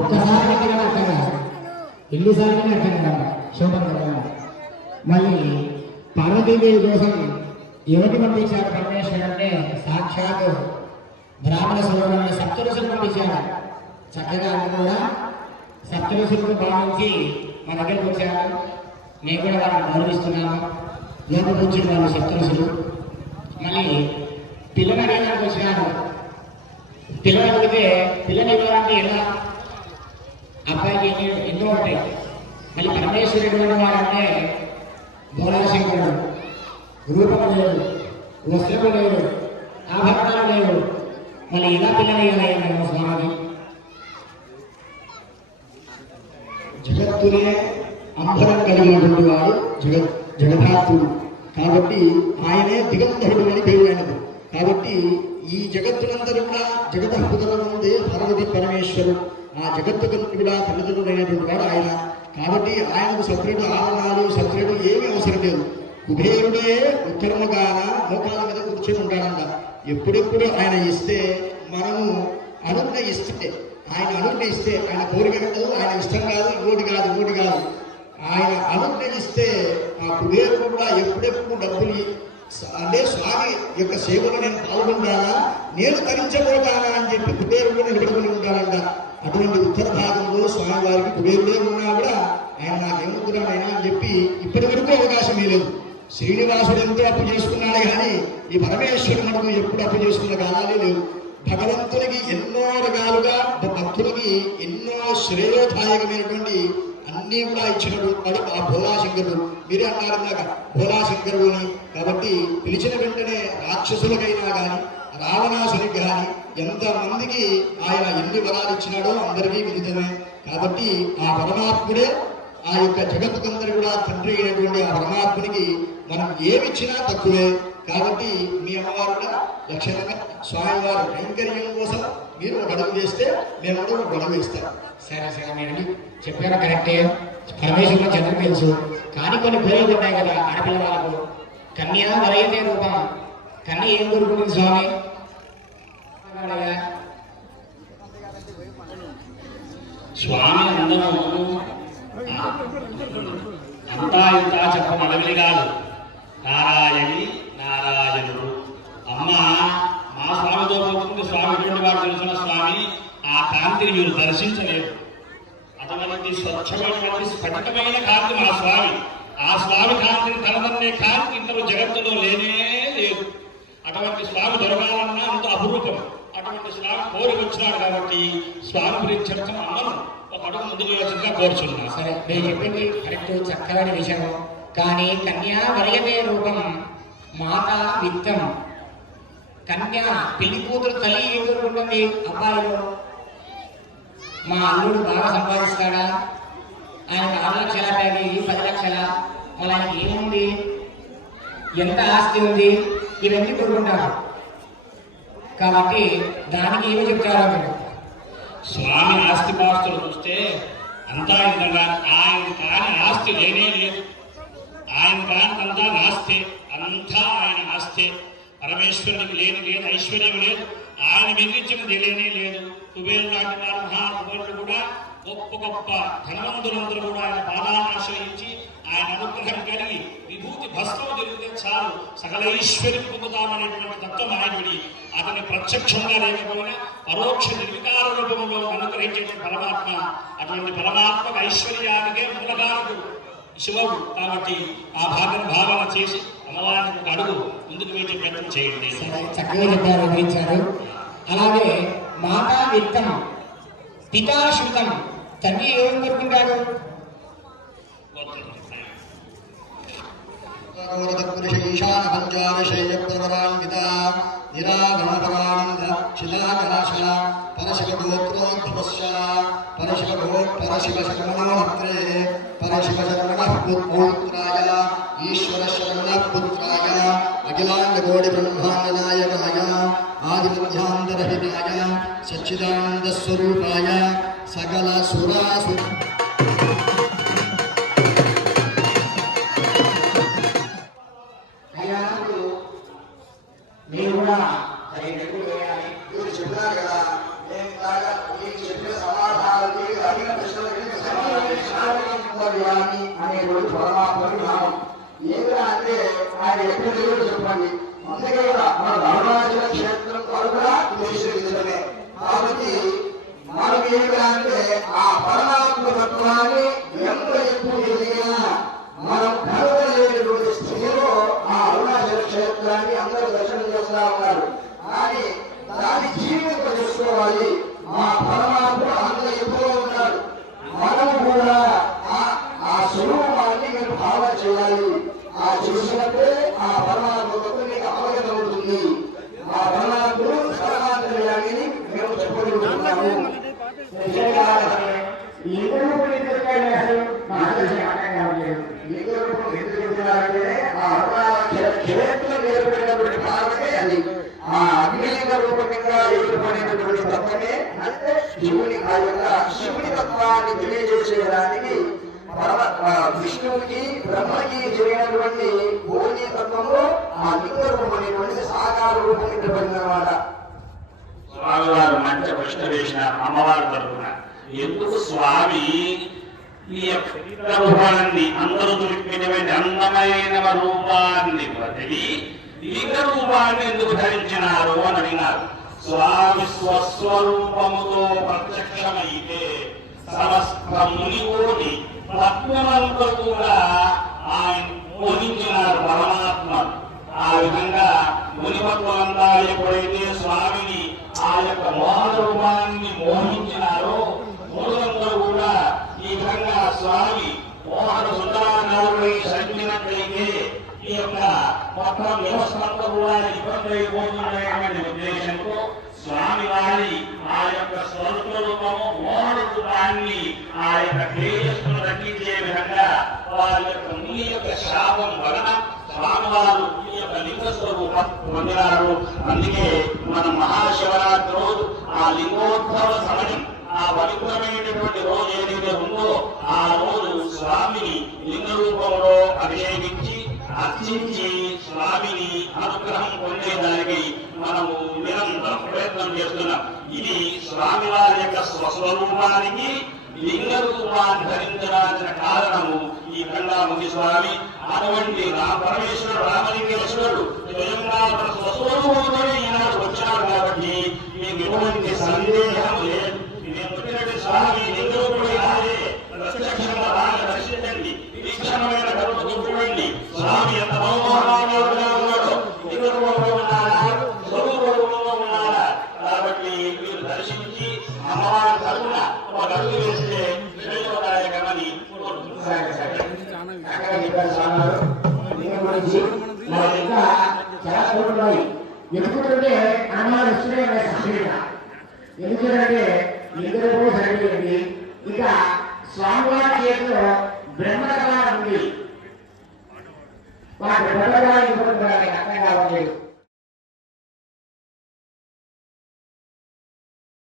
ఒక్కసారి అర్థం కాదు, ఎన్నిసార్లు అర్థం కదా శోభం కదా. మళ్ళీ పార్వతీదేవి కోసం ఎవరిని పంపించాడు పరమేశ్వరుడు అంటే సాక్షాత్ బ్రాహ్మణ సోదరులను సప్తఋషులు పంపించాడు. చక్కగా కూడా సప్తఋషులకు భావించి మన దగ్గరికి వచ్చారు. నేను కూడా వాళ్ళని గౌరవిస్తున్నాను. లోపలికి వచ్చిన వాళ్ళు సప్తఋషులు. మళ్ళీ పిల్లలు అడగడానికి వచ్చినారు. పిల్లలు అడిగితే పిల్లలు ఇవ్వాలంటే ఎలా, అబ్బాయికి ఎన్నో ఉంటాయి. మళ్ళీ పరమేశ్వరుడు వారంటే భోలాశంకరుడు, రూపము లేదు, వస్త్రము లేదు, ఆభరణాలు లేవు. మళ్ళీ ఇలా పిల్లలు ఇవ్వాలి స్వామి. జగత్తునే అంబరం కలిగినటువంటి వాడు జగధాత్రుడు. కాబట్టి ఆయనే దిగంధరుడు అని పేరు అయినది. కాబట్టి ఈ జగత్తునందరూ కూడా జగద్భుతలో ఉండే పార్వతీ పరమేశ్వరుడు. ఆ జగత్తుకు కూడా తల్లిదండ్రులైనటువంటి వాడు ఆయన. కాబట్టి ఆయనకు సపరేటు ఆవరణాలు సపరేటు ఏమీ అవసరం లేదు. కుబేరుడే ఉత్తరముగాన మోకాల మీద కూర్చొని ఉంటాడంట. ఎప్పుడెప్పుడు ఆయన ఇస్తే మనము అనుజ్ఞ ఇస్తే, ఆయన అనుజ్ఞ ఇస్తే, ఆయన కోరిక కాదు, ఆయన ఇష్టం కాదు, ఇంకోటి కాదు ఇంకోటి కాదు, ఆయన అనుజ్ఞ ఇస్తే ఆ కుబేరుడు కూడా ఎప్పుడెప్పుడు డబ్బులు అంటే స్వామి యొక్క సేవలో నేను పాల్గొంటానా, నేను తరించబోతానా అని చెప్పి కుబేరుడు నిలబడుకుని ఉంటాడంట. అటువంటి ఉత్తర భాగంలో స్వామివారికి కుబేరుడే ఉన్నా కూడా ఆయన నాకేముద్రాడైనా అని చెప్పి ఇప్పటి వరకు అవకాశం లేదు. శ్రీనివాసుడు ఎంతో అప్పు చేసుకున్నాడు కానీ ఈ పరమేశ్వరుడు మనకు ఎప్పుడు అప్పు చేసుకున్న కాలాలే లేవు. భగవంతునికి ఎన్నో రకాలుగా భక్తులకి ఎన్నో శ్రేయోదాయకమైనటువంటి అన్నీ కూడా ఇచ్చినటువంటి ఆ భోలాశంకరుడు. మీరే అన్నారు ఇందాక భోలాశంకరుడు అని. కాబట్టి పిలిచిన వెంటనే రాక్షసులకైనా కానీ రావణాసునికి కానీ ఎంతమందికి ఆయన ఎన్ని వరాలు ఇచ్చినాడో అందరికీ విదితమే. కాబట్టి ఆ పరమాత్ముడే ఆ యొక్క జగత్తుకందరూ కూడా తండ్రి అయినటువంటి ఆ పరమాత్మునికి మనం ఏమిచ్చినా తక్కువే. కాబట్టి మీ అమ్మవారు కూడా లక్షణంగా స్వామివారి కైంకర్యం కోసం మీరు ఒక అడుగు వేస్తే మేము కూడా ఒక అడుగు వేస్తాం. సరే సరే మీరు చెప్పారు కరెక్టే. పరమేశ్వరుడు చంద్రుడు తెలుసు కానీ కొన్ని పేర్లు ఉన్నాయి కదా ఆడపిల్ల వాళ్ళకు. కన్యా వరయతే రూపం. కన్య ఏం కోరుకుంటుంది స్వామి? స్వామి అందరూ అంతా ఇంత చెప్పమడవిలి కాదు. నారాయణి నారాయణుడు. అమ్మ మా స్వామితో పోతుంది. స్వామి ఎటువంటి వాడు తెలుసున్న స్వామి ఆ కాంతిని మీరు దర్శించలేదు. అటువంటి స్వచ్ఛమైనటువంటి స్ఫటికమైన కాంతి మా స్వామి. ఆ స్వామి కాంతిని తనదన్నే కాంతి ఇంతలో జగత్తులో లేనే లేదు. అటువంటి స్వామి దొరకాలన్నా అంత అపురూపం. అటువంటి స్వామి కోరి వచ్చినాడు కాబట్టి స్వామి గురించి అమ్మను ఒక అడుగు ముందుకు వచ్చిగా కోరుచున్నా. సరే నేను చెప్పింది కరెక్ట్, చక్కని విషయం. కానీ కన్యా వరయతే రూపం మాతా విత్తం. కన్యా పెళ్లి కూతురు తల్లి ఏం కోరుకుంటుంది? అబ్బాయిలో మా అల్లుడు బాగా సంపాదిస్తాడా, ఆయనకు 6 లక్షల ప్యాకేజీ 10 లక్షల, మళ్ళీ ఆయనకి ఏముంది, ఎంత ఆస్తి ఉంది, ఇవన్నీ కోరుకుంటారు. కాబట్టి దానికి ఏమి చెప్తారో మీరు? స్వామి ఆస్తి పాస్తులు చూస్తే అంతా ఇంతగా ఆయన కాని ఆస్తి లేనే లేదు. ఆయన కానికంతా నాస్తే, అంతా ఆయన ఆస్తే. పరమేశ్వరునికి లేని లేదు, ఐశ్వర్యం లేదు, ఆయన మిగిలించినది లేనే లేదు. కుబేరు లాంటి వారు మహాకుబేరుడు కూడా గొప్ప గొప్ప ధనవంతులందరూ కూడా ఆయన పాదాలను ఆశ్రయించి ఆయన అనుగ్రహం కలిగి విభూతి భస్మము జరిగితే చాలు సకల ఐశ్వర్యం పొందుతామనేటువంటి తత్వం ఆయనడి. అతని ప్రత్యక్షంగా లేకపోయినా పరోక్ష నిర్వికార రూపంలో అనుగ్రహించేటువంటి పరమాత్మ. అటువంటి పరమాత్మకు ఐశ్వర్యానికే మూలకారకుడు శివుడు. కాబట్టి ఆ భావన చేసి అమ్మవారికి ఒక అడుగు ముందుకు వేసే ప్రయత్నం చేయండి. చక్కగా చెప్పారు, వివరించారు. అలాగే మాతా విత్తం పితాశ్రుతం. తండ్రి ఏం కోరుకుంటాడు? ఈశాన పంచారశైయ ప్రవరాన్విత నిరాగణపరానంద శిలాకరాశల పరశివ గోత్రోద్భవస్య పరశివ శర్మణోత్రే పరశివ శర్మణ పుత్రాయ ఈశ్వర శర్మణ పుత్రాయ అఖిలాండ కోటి బ్రహ్మాండ నాయకాయ ఆదిమధ్యాంతరహితాయ సచ్చిదానంద స్వరూపాయ సకల సురాసు మీరు కూడా చెప్పినారు కదా, నేను చెప్పిన సమాధానాలకి ఆయన ఎక్కడ లేదో చెప్పండి. అందుకే కూడా మన అరుణాచల క్షేత్రం కూడా విశ్వసించడమే. కాబట్టి మనం ఏమిటంటే ఆ పరమాత్మ తత్వాన్ని ఎంత ఎక్కువ ఎదిగినా మనం కనుగొనలేనటువంటి స్థితిలో ఆ అరుణాచల క్షేత్రాన్ని అందరూ దర్శనం చేస్తా ఉన్నారు. కానీ దాన్ని జీవింప చేసుకోవాలి. ఆ పరమాత్మ అంత ఎక్కువ ఉన్నాడు. మనం కూడా ఆ స్వరూపాన్ని మీరు భావన చేయాలి. ఆ చేసినట్టే ఆ పరమాత్మకు మీకు అవగతం అవుతుంది. ఆ పరమాత్ముడు సర్వాంతర్యాన్ని మేము చెప్పగలుగుతున్నాము. క్షేత్రం ఏర్పడినటువంటి భావమే అది. ఆ అగ్నిలింగ రూపంగా ఏర్పడినటువంటి తత్వమే అంటే శివుని ఆ యొక్క శివుని తత్వాన్ని తెలియజేసేదానికి విష్ణువుకి బ్రహ్మకి జరిగినటువంటి భూమి తత్వంలో ఆ లింగ రూపం అనేటువంటిది సాకార రూపం ఏర్పడిందన్నమాట. స్వామివారు మంచి ప్రశ్న వేసిన అమ్మవారి తరఫున ఎందుకు స్వామి ఈ యొక్క రూపాన్ని అందరూ దొరికినటువంటి అందమైన రూపాన్ని వదిలి లింగ రూపాన్ని ఎందుకు ధరించినారు అని అడిగినారు. స్వామి స్వస్వరూపముతో ప్రత్యక్షమైతే సమస్త మునికోటి పద్మలంతా కూడా ఆయన మోహించినారు పరమాత్మ. ఆ విధంగా మునిపత్వంతా ఎప్పుడైతే స్వామిని ఆ యొక్క మోహన రూపాన్ని మోహించినారో మునులందరూ కూడా ఈ విధంగా స్వామి మోహన సుందరాకారుడై సంచినట్లయితే ఈ యొక్క మొత్తం వ్యవస్థ అంతా కూడా ఇబ్బంది అయిపోతున్నటువంటి ఉద్దేశంతో స్వామి వారి ఆ యొక్క స్వరూప రూపము మోహన రూపాన్ని ఆ యొక్క తేజస్సును రక్షించే విధంగా వారి యొక్క ముని యొక్క శాపం వలన స్వామివారు ఈ యొక్క లింగ స్వరూపం పొందినారు. అందుకే మన మహాశివరాత్రి రోజు ఆ లింగోద్భవ సమయం ఆ పవిత్రమైనటువంటి రోజు ఏదైతే ఉందో ఆ రోజు స్వామిని లింగ రూపంలో అభిషేకించి అర్చించి స్వామిని అనుగ్రహం పొందేదానికి మనము నిరంతరం ప్రయత్నం చేస్తున్నాం. ఇది స్వామివారి యొక్క స్వస్వరూపానికి లింగ రూపాన్ని ధరించడానికి కారణము ఈ గంగాముఖి స్వామి. అటువంటి పరమేశ్వరుడు రామలింగేశ్వరుడు స్వయంగా తన స్వస్వరూపంతోనే ఈనాడు వచ్చాడు. కాబట్టి మీకు ఎటువంటి సందేహం లేదు. నేను వచ్చినట్టు స్వామి లింగ రూపుడే కాదే, ప్రత్యక్షంగా బాగా దర్శించండి, తీక్షణమైన కరుణతో చూడండి. స్వామి ఎంత బహుమోహనంగా ఉన్నాడో లింగ రూపంలో ఉన్నాడా, స్వరూప రూపంలో ఉన్నాడా. కాబట్టి మీరు దర్శించి అమ్మవారి తరఫున ఒక అడుగు వేస్తే శ్రేయోదాయకమని ఎందుకంటే అమ్మవారు ఇష్టమే సహజంగా. ఎందుకంటే లింగరూపం సరిపోయింది. ఇక స్వామివారి చేతిలో బ్రహ్మకళ ఉంది. వాటి బ్రహ్మకళ అర్థం కావట్లేదు.